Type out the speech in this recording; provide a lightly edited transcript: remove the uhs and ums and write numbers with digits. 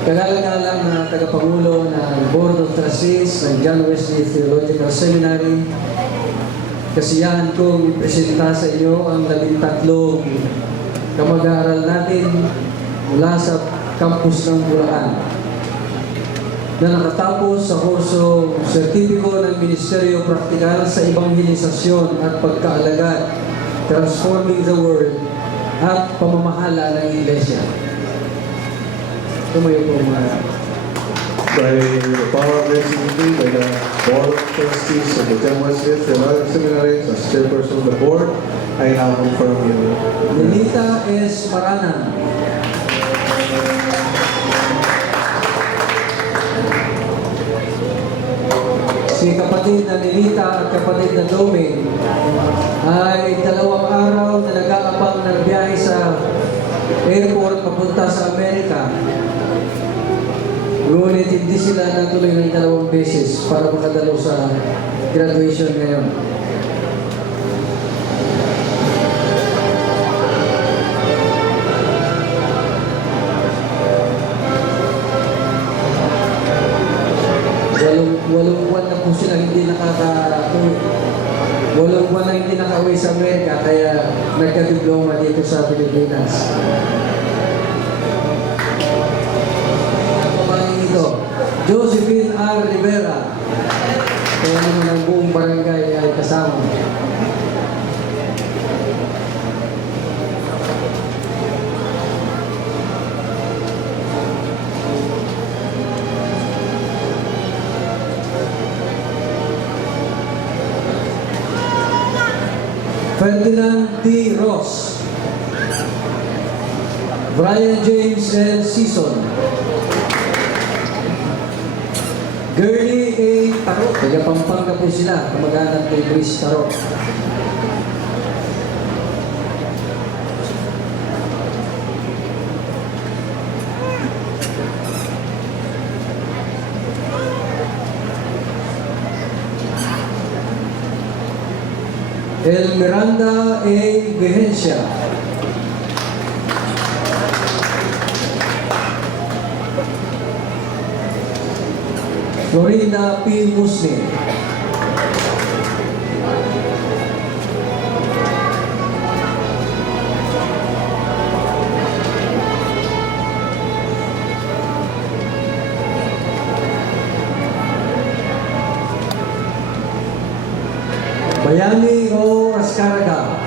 Kagalang-galang na tagapangulo ng Board of Trustees ng John Wesley Theological Seminary, kasiyahan kong ipresenta sa inyo ang 13 kamag-aaral natin mula sa campus ng Bulacan na nakatapos sa kurso Sertipiko ng Ministeryo Praktikal sa Ebanghelisasyon at Pagkaalagad, Transforming the World at Pamamahala ng Iglesia. Tumayo po mga. By the power of blessing by the Board of Trustees of the John Wesley Theological Seminary, as chairperson of the board, I now confirm you. Nelita S. Maranan. Si kapatid na Nelita at kapatid na Doming ay 2 araw na nag-aabang ng biyahe sa airport papunta sa Amerika. Ngunit hindi sila natuloy ng 2 beses para makadalo sa graduation ngayon. Walong buwan na po sila hindi walong buwan na hindi nakauwi sa Amerika, kaya nagka-diploma dito sa Pilipinas. Ako ba ito? Josephine R. Rivera. Kaya naman ang buong barangay ay kasama. Ferdinand D. Ross, Brian James L. Season, Gurley A. Tarot, taga Pampanga po sila, kamag-anak kay Chris Tarot. El Miranda A. Vigencia, Florinda P. Musni, Bayani O. Ascaraga,